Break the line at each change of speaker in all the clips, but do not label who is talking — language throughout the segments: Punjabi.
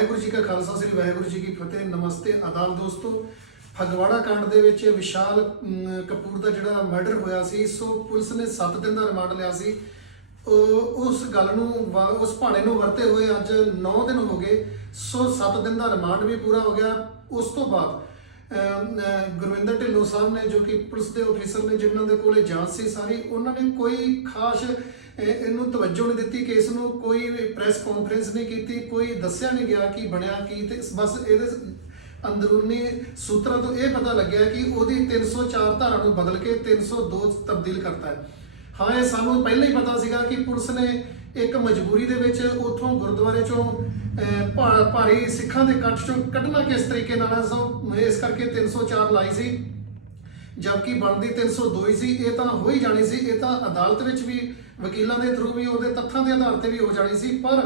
ਵਾਹਿਗੁਰੂ ਜੀ ਕਾ ਖਾਲਸਾ, ਸ੍ਰੀ ਵਾਹਿਗੁਰੂ ਜੀ ਕੀ ਫਤਿਹ। ਨਮਸਤੇ ਆਦਾਬ ਦੋਸਤੋ, ਫਗਵਾੜਾ ਕਾਂਡ ਦੇ ਵਿੱਚ ਵਿਸ਼ਾਲ ਕਪੂਰ ਦਾ ਜਿਹੜਾ ਮਰਡਰ ਹੋਇਆ ਸੀ, ਸੋ ਪੁਲਿਸ ਨੇ 7 ਦਿਨ ਦਾ ਰਿਮਾਂਡ ਲਿਆ ਸੀ। ਉਸ ਗੱਲ ਨੂੰ ਉਸ ਭਾਣੇ ਨੂੰ ਵਰਤੇ ਹੋਏ ਅੱਜ 9 ਦਿਨ ਹੋ ਗਏ, ਸੋ 7 ਦਿਨ ਦਾ ਰਿਮਾਂਡ ਵੀ ਪੂਰਾ ਹੋ ਗਿਆ। ਉਸ ਤੋਂ ਬਾਅਦ ਗੁਰਵਿੰਦਰ ਢਿੱਲੋਂ ਸਾਹਿਬ ਨੇ ਜੋ ਕਿ ਪੁਲਿਸ ਦੇ ਅਫੀਸਰ ਨੇ ਜਿਨ੍ਹਾਂ ਦੇ ਕੋਲੇ ਜਾਂਚ ਸੀ ਸਾਰੀ, ਉਹਨਾਂ ਨੇ ਕੋਈ ਖਾਸ ਇਹਨੂੰ ਤਵੱਜੋ ਨਹੀਂ ਦਿੱਤੀ ਕਿ ਇਸ ਨੂੰ ਕੋਈ ਪ੍ਰੈਸ ਕਾਨਫਰੰਸ ਨਹੀਂ ਕੀਤੀ ਕੋਈ ਦੱਸਿਆ ਨਹੀਂ ਗਿਆ ਕਿ ਬਣਿਆ ਕੀ ਤੇ ਬਸ ਇਹਦੇ ਅੰਦਰੂਨੀ ਸੂਤਰਾਂ ਤੋਂ ਇਹ ਪਤਾ ਲੱਗਿਆ ਕਿ ਉਹਦੀ 304 ਧਾਰਾ ਨੂੰ ਬਦਲ ਕੇ 302 ਚ ਤਬਦੀਲ ਕਰਤਾ ਹੈ। ਹਾਂ ਇਹ ਸਾਨੂੰ ਪਹਿਲਾਂ ਹੀ ਪਤਾ ਸੀਗਾ ਕਿ ਪੁਲਿਸ ਨੇ ਇੱਕ ਮਜਬੂਰੀ ਦੇ ਵਿੱਚ ਉਥੋਂ ਗੁਰਦੁਆਰੇ ਚੋਂ ਅਹ, ਭਾ- ਭਾਰੀ ਸਿੱਖਾਂ ਦੇ ਇਕੱਠ ਚੋਂ ਕੱਢਣਾ ਕਿਸ ਤਰੀਕੇ ਨਾਲ ਸੋ ਇਸ ਕਰਕੇ 304 ਲਾਈ ਸੀ। ਜਦਕਿ ਬਣਦੀ 302 ਹੀ ਸੀ, ਇਹ ਤਾਂ ਹੋ ਹੀ ਜਾਣੀ ਸੀ। ਇਹ ਤਾਂ ਅਦਾਲਤ ਵਿੱਚ ਵੀ, ਵਕੀਲਾਂ ਦੇ ਥਰੂ ਵੀ, ਉਹਦੇ ਤੱਥਾਂ ਦੇ ਆਧਾਰ ਤੇ ਵੀ ਹੋ ਜਾਣੀ ਸੀ। ਪਰ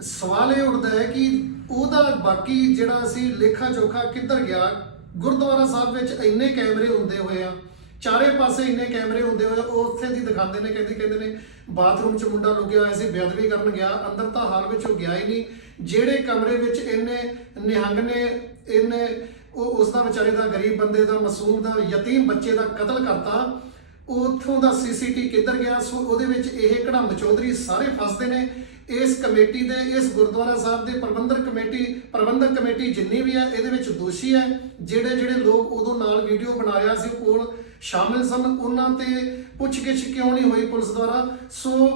ਸਵਾਲ ਇਹ ਉੱਠਦਾ ਹੈ ਕਿ ਉਹਦਾ ਬਾਕੀ ਜਿਹੜਾ ਸੀ, ਲੇਖਾ ਜੋਖਾ ਕਿੱਧਰ ਗਿਆ? ਗੁਰਦੁਆਰਾ ਸਾਹਿਬ ਵਿੱਚ ਇੰਨੇ ਕੈਮਰੇ ਹੁੰਦੇ ਹੋਏ ਆ, ਚਾਰੇ ਪਾਸੇ ਇੰਨੇ ਕੈਮਰੇ ਹੁੰਦੇ ਹੋਏ, ਉਹ ਉੱਥੇ ਦੀ ਦਿਖਾਉਂਦੇ ਨੇ, ਕਹਿੰਦੇ ਕਹਿੰਦੇ ਨੇ, ਬਾਥਰੂਮ 'ਚ ਮੁੰਡਾ ਲੁਕਿਆ ਹੋਇਆ ਸੀ, ਬੇਅਦਬੀ ਕਰਨ ਗਿਆ, ਅੰਦਰ ਤਾਂ ਹਾਲ ਵਿੱਚ ਉਹ ਗਿਆ ਹੀ ਨਹੀਂ। ਜਿਹੜੇ ਕਮਰੇ ਵਿੱਚ ਇਹਨੇ ਨਿਹੰਗ ਨੇ ਇਹਨੇ ਉਹ ਉਸ ਦਾ ਵਿਚਾਰੇ ਦਾ ਗਰੀਬ ਬੰਦੇ ਦਾ ਮਾਸੂਮ ਦਾ ਯਤੀਮ ਬੱਚੇ ਦਾ ਕਤਲ ਕਰਤਾ। ਉਥੋਂ ਦਾ ਸੀਸੀਟੀ ਕਿੱਧਰ ਗਿਆ? ਸੋ ਉਹਦੇ ਵਿੱਚ ਇਹ ਕੜੰਬ ਚੌਧਰੀ ਸਾਰੇ ਫਸਦੇ ਨੇ। ਇਸ ਕਮੇਟੀ ਦੇ, ਇਸ ਗੁਰਦੁਆਰਾ ਸਾਹਿਬ ਦੇ ਪ੍ਰਬੰਧਕ ਕਮੇਟੀ ਪ੍ਰਬੰਧਕ ਕਮੇਟੀ ਜਿੰਨੀ ਵੀ ਹੈ, ਇਹਦੇ ਵਿੱਚ ਦੋਸ਼ੀ ਹੈ। ਜਿਹੜੇ ਜਿਹੜੇ ਲੋਕ ਉਦੋਂ ਨਾਲ ਵੀਡੀਓ ਬਣਾ ਰਿਹਾ ਸੀ ਕੋਲ ਸ਼ਾਮਿਲ ਸਨ। ਉਹਨਾਂ ਤੇ ਪੁੱਛਗਿੱਛ ਕਿਉਂ ਨਹੀਂ ਹੋਈ ਪੁਲਿਸ ਦੁਆਰਾ? ਸੋ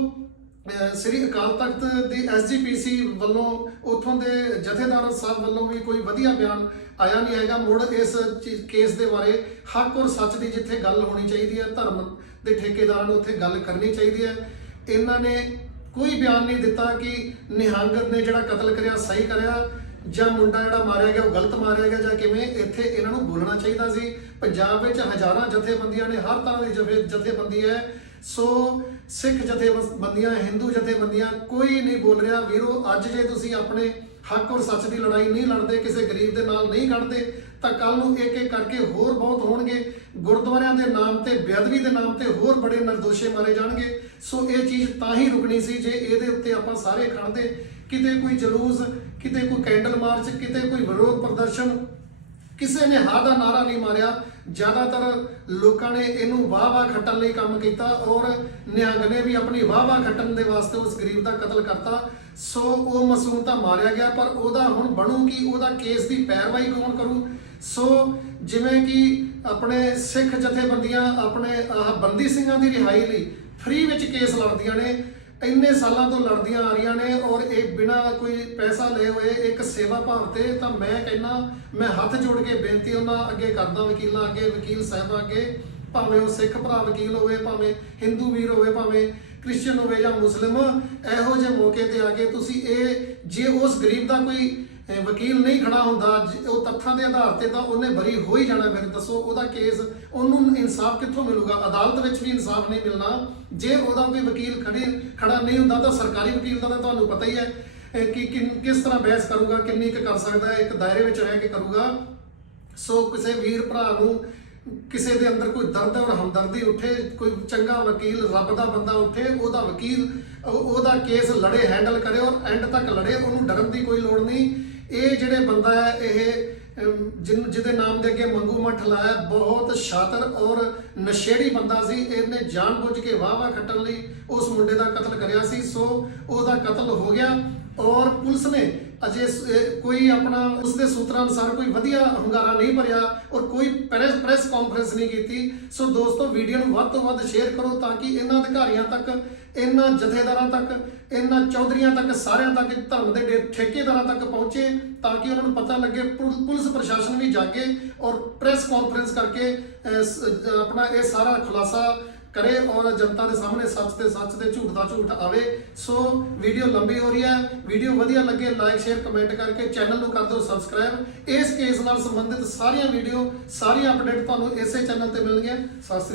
ਸ੍ਰੀ ਅਕਾਲ ਤਖਤ ਦੀ ਐਸਜੀਪੀਸੀ ਵੱਲੋਂ ਉਥੋਂ ਦੇ ਜਥੇਦਾਰ ਸਾਹਿਬ ਵੱਲੋਂ ਵੀ ਕੋਈ ਵਧੀਆ ਬਿਆਨ ਆਇਆ ਨਹੀਂ ਹੈਗਾ। ਮੁੜ ਇਸ ਚੀਜ਼- ਕੇਸ ਦੇ ਬਾਰੇ ਹੱਕ ਔਰ ਸੱਚ ਦੀ ਜਿੱਥੇ ਗੱਲ ਹੋਣੀ ਚਾਹੀਦੀ ਹੈ, ਧਰਮ ਦੇ ਠੇਕੇਦਾਰਾਂ ਨੂੰ ਉੱਥੇ ਗੱਲ ਕਰਨੀ ਚਾਹੀਦੀ ਹੈ। ਇਹਨਾਂ ਨੇ ਕੋਈ ਬਿਆਨ ਨਹੀਂ ਦਿੱਤਾ ਕਿ ਨਿਹੰਗ ਨੇ ਜਿਹੜਾ ਕਤਲ ਕਰਿਆ, ਸਹੀ ਕਰਿਆ, ਜਾਂ ਮੁੰਡਾ ਜਿਹੜਾ ਮਾਰਿਆ ਗਿਆ, ਉਹ ਗਲਤ ਮਾਰਿਆ ਗਿਆ, ਜਾਂ ਕਿਵੇਂ, ਇੱਥੇ ਇਹਨਾਂ ਨੂੰ ਬੋਲਣਾ ਚਾਹੀਦਾ ਸੀ। ਪੰਜਾਬ ਵਿੱਚ ਹਜ਼ਾਰਾਂ ਜਥੇਬੰਦੀਆਂ ਨੇ, ਹਰ ਤਰ੍ਹਾਂ ਦੀ ਜਥੇ ਜਥੇਬੰਦੀ ਹੈ। ਸੋ ਸਿੱਖ ਜਥੇਬੰਦੀਆਂ, ਹਿੰਦੂ ਜਥੇਬੰਦੀਆਂ, ਕੋਈ ਨਹੀਂ ਬੋਲ ਰਿਹਾ, ਵੀਰੋ, ਅੱਜ ਜੇ ਤੁਸੀਂ ਆਪਣੇ ਹੱਕ ਔਰ ਸੱਚ ਦੀ ਲੜਾਈ ਨਹੀਂ ਲੜਦੇ, ਕਿਸੇ ਗਰੀਬ ਦੇ ਨਾਲ ਨਹੀਂ ਖੜਦੇ, ਤਾਂ ਕੱਲ ਨੂੰ ਇੱਕ ਇੱਕ ਕਰਕੇ ਹੋਰ ਬਹੁਤ ਹੋਣਗੇ। ਗੁਰਦੁਆਰਿਆਂ ਦੇ ਨਾਮ ਤੇ, ਬੇਅਦਬੀ ਦੇ ਨਾਮ ਤੇ ਹੋਰ ਬੜੇ ਨਿਰਦੋਸ਼ੇ ਮਾਰੇ ਜਾਣਗੇ। ਸੋ ਇਹ ਚੀਜ਼ ਤਾਂ ਹੀ ਰੁਕਣੀ ਸੀ ਜੇ ਇਹਦੇ ਉੱਤੇ ਆਪਾਂ ਸਾਰੇ ਖੜਦੇ ਕਿਤੇ ਕੋਈ ਜਲੂਸ, ਕਿਤੇ ਕੋਈ ਕੈਂਡਲ ਮਾਰਚ, ਕਿਤੇ ਕੋਈ ਵਿਰੋਧ ਪ੍ਰਦਰਸ਼ਨ ਕਿਸੇ ਨੇ ਹਾਂ ਦਾ ਨਾਰਾ ਨਹੀਂ ਮਾਰਿਆ। ਜ਼ਿਆਦਾਤਰ ਲੋਕਾਂ ਨੇ ਇਹਨੂੰ ਵਾਹ-ਵਾਹ ਖੱਟਣ ਲਈ ਕੰਮ ਕੀਤਾ ਔਰ ਨਿਹੰਗ ਨੇ ਵੀ ਆਪਣੀ ਵਾਹ-ਵਾਹ ਖੱਟਣ ਦੇ ਵਾਸਤੇ ਉਸ ਗਰੀਬ ਦਾ ਕਤਲ ਕਰਤਾ। ਸੋ ਉਹ ਮਾਸੂਮ ਤਾਂ ਮਾਰਿਆ ਗਿਆ, ਪਰ ਉਹਦਾ ਹੁਣ ਬਣੂ ਕੀ? ਉਹਦਾ ਕੇਸ ਦੀ ਪੈਰਵਾਈ ਕੌਣ ਕਰੂ? ਸੋ ਜਿਵੇਂ ਕਿ ਆਪਣੇ ਸਿੱਖ ਜਥੇਬੰਦੀਆਂ ਆਪਣੇ ਆਹ ਬੰਦੀ ਸਿੰਘਾਂ ਦੀ ਰਿਹਾਈ ਲਈ ਫ੍ਰੀ ਵਿੱਚ ਕੇਸ ਲੜਦੀਆਂ ਨੇ ਇੰਨੇ ਸਾਲਾਂ ਤੋਂ ਲੜਦੀਆਂ ਆ ਰਹੀਆਂ ਨੇ ਔਰ ਇਹ ਬਿਨਾ ਕੋਈ ਪੈਸਾ ਲਏ ਹੋਏ ਇੱਕ ਸੇਵਾ ਭਾਵ ਤੇ ਤਾਂ ਮੈਂ ਕਹਿੰਨਾ ਮੈਂ ਹੱਥ ਜੋੜ ਕੇ ਬੇਨਤੀ ਉਹਨਾਂ ਅੱਗੇ ਕਰਦਾ, ਵਕੀਲਾਂ ਅੱਗੇ, ਵਕੀਲ ਸਾਹਿਬਾਂ ਅੱਗੇ, ਭਾਵੇਂ ਉਹ ਸਿੱਖ ਭਰਾ ਵਕੀਲ ਹੋਵੇ, ਭਾਵੇਂ ਹਿੰਦੂ ਵੀਰ ਹੋਵੇ, ਭਾਵੇਂ ਕ੍ਰਿਸਚੀਅਨ ਹੋਵੇ ਜਾਂ ਮੁਸਲਿਮ ਇਹੋ ਜਿਹੇ ਮੌਕੇ ਤੇ ਆ ਕੇ ਤੁਸੀਂ ਇਹ ਜੇ ਉਸ ਗਰੀਬ ਦਾ ਕੋਈ ਵਕੀਲ ਨਹੀਂ ਖੜਾ ਹੁੰਦਾ ਉਹ ਤੱਥਾਂ ਦੇ ਆਧਾਰ ਤੇ ਤਾਂ ਉਹਨੇ ਬਰੀ ਹੋ ਹੀ ਜਾਣਾ ਫਿਰ ਦੱਸੋ ਉਹਦਾ ਕੇਸ ਉਹਨੂੰ ਇਨਸਾਫ ਕਿੱਥੋਂ ਮਿਲੂਗਾ? ਅਦਾਲਤ ਵਿੱਚ ਵੀ ਇਨਸਾਫ ਨਹੀਂ ਮਿਲਣਾ। ਜੇ ਉਹਦਾ ਕੋਈ ਵਕੀਲ ਖੜੇ ਖੜਾ ਨਹੀਂ ਹੁੰਦਾ ਤਾਂ ਸਰਕਾਰੀ ਵਕੀਲ ਦਾ ਤਾਂ ਤੁਹਾਨੂੰ ਪਤਾ ਹੀ ਹੈ ਅਹ, ਕਿ ਕਿਸ ਤਰ੍ਹਾਂ ਬਹਿਸ ਕਰੂਗਾ ਕਿੰਨੀ ਕੁ ਕਰ ਸਕਦਾ ਹੈ ਇੱਕ ਦਾਇਰੇ ਵਿੱਚ ਰਹਿ ਕੇ ਕਰੂਗਾ। ਸੋ ਕਿਸੇ ਵੀਰ ਭਰਾ ਨੂੰ ਕਿਸੇ ਦੇ ਅੰਦਰ ਕੋਈ ਦਰਦ ਔਰ ਹਮਦਰਦੀ ਉੱਠੇ, ਕੋਈ ਚੰਗਾ ਵਕੀਲ, ਰੱਬ ਦਾ ਬੰਦਾ ਉੱਠੇ, ਉਹਦਾ ਵਕੀਲ ਉਹਦਾ ਕੇਸ ਲੜੇ ਹੈਂਡਲ ਕਰੇ ਔਰ ਐਂਡ ਤੱਕ ਲੜੇ, ਉਹਨੂੰ ਡਰਨ ਦੀ ਕੋਈ ਲੋੜ ਨਹੀਂ। ਇਹ ਜਿਹੜੇ ਬੰਦਾ ਹੈ, ਇਹ ਜਿਨ ਜਿਹਦੇ ਨਾਮ ਦੇ ਅੱਗੇ ਮੰਗੂ ਮੱਠ ਲਾਇਆ, ਬਹੁਤ ਸ਼ਾਤਰ ਔਰ ਨਸ਼ੇੜੀ ਬੰਦਾ ਸੀ। ਇਹਨੇ ਜਾਣਬੁੱਝ ਕੇ ਵਾਹ-ਵਾਹ ਖੱਟਣ ਲਈ ਉਸ ਮੁੰਡੇ ਦਾ ਕਤਲ ਕਰਿਆ ਸੀ। ਸੋ ਉਹਦਾ ਕਤਲ ਹੋ ਗਿਆ ਔਰ ਪੁਲਿਸ ਨੇ ਅਜੇ ਕੋਈ ਆਪਣਾ ਉਸ ਦੇ ਸੂਤਰਾਂ ਅਨੁਸਾਰ ਕੋਈ ਵਧੀਆ ਹੁੰਗਾਰਾ ਨਹੀਂ ਭਰਿਆ ਔਰ ਕੋਈ ਪ੍ਰੈਸ ਪ੍ਰੈਸ ਕਾਨਫਰੰਸ ਨਹੀਂ ਕੀਤੀ। ਸੋ ਦੋਸਤੋ ਵੀਡੀਓ ਨੂੰ ਵੱਧ ਤੋਂ ਵੱਧ ਸ਼ੇਅਰ ਕਰੋ ਤਾਂ ਕਿ ਇਹਨਾਂ ਅਧਿਕਾਰੀਆਂ ਤੱਕ, ਇਹਨਾਂ ਜਥੇਦਾਰਾਂ ਤੱਕ, ਇਹਨਾਂ ਚੌਧਰੀਆਂ ਤੱਕ, ਸਾਰਿਆਂ ਤੱਕ ਧਰਮ ਦੇ ਡੇ- ਠੇਕੇਦਾਰਾਂ ਤੱਕ ਪਹੁੰਚੇ ਤਾਂ ਕਿ ਉਹਨਾਂ ਨੂੰ ਪਤਾ ਲੱਗੇ, ਪੁਲ- ਪੁਲਿਸ ਪ੍ਰਸ਼ਾਸਨ ਵੀ ਜਾਗੇ ਔਰ ਪ੍ਰੈਸ ਕਾਨਫਰੰਸ ਕਰਕੇ ਆਪਣਾ ਇਹ ਸਾਰਾ ਖੁਲਾਸਾ ਕਰੇ ਔਰ ਜਨਤਾ ਦੇ ਸਾਹਮਣੇ ਸੱਚ ਤੇ ਸੱਚ ਤੇ ਝੂਠ ਦਾ ਝੂਠ ਆਵੇ। ਸੋ ਵੀਡੀਓ ਲੰਬੀ ਹੋ ਰਹੀ ਹੈ। ਵੀਡੀਓ ਵਧੀਆ ਲੱਗੇ ਲਾਈਕ ਸ਼ੇਅਰ ਕਮੈਂਟ ਕਰਕੇ ਚੈਨਲ ਨੂੰ ਕਰ ਦਿਓ ਸਬਸਕ੍ਰਾਈਬ ਇਸ ਕੇਸ ਨਾਲ ਸੰਬੰਧਿਤ ਸਾਰੀਆਂ ਵੀਡੀਓ ਸਾਰੀਆਂ ਅਪਡੇਟ ਤੁਹਾਨੂੰ ਇਸੇ ਚੈਨਲ ਤੇ ਮਿਲਣਗੀਆਂ। ਸਤਿ ਸ੍ਰੀ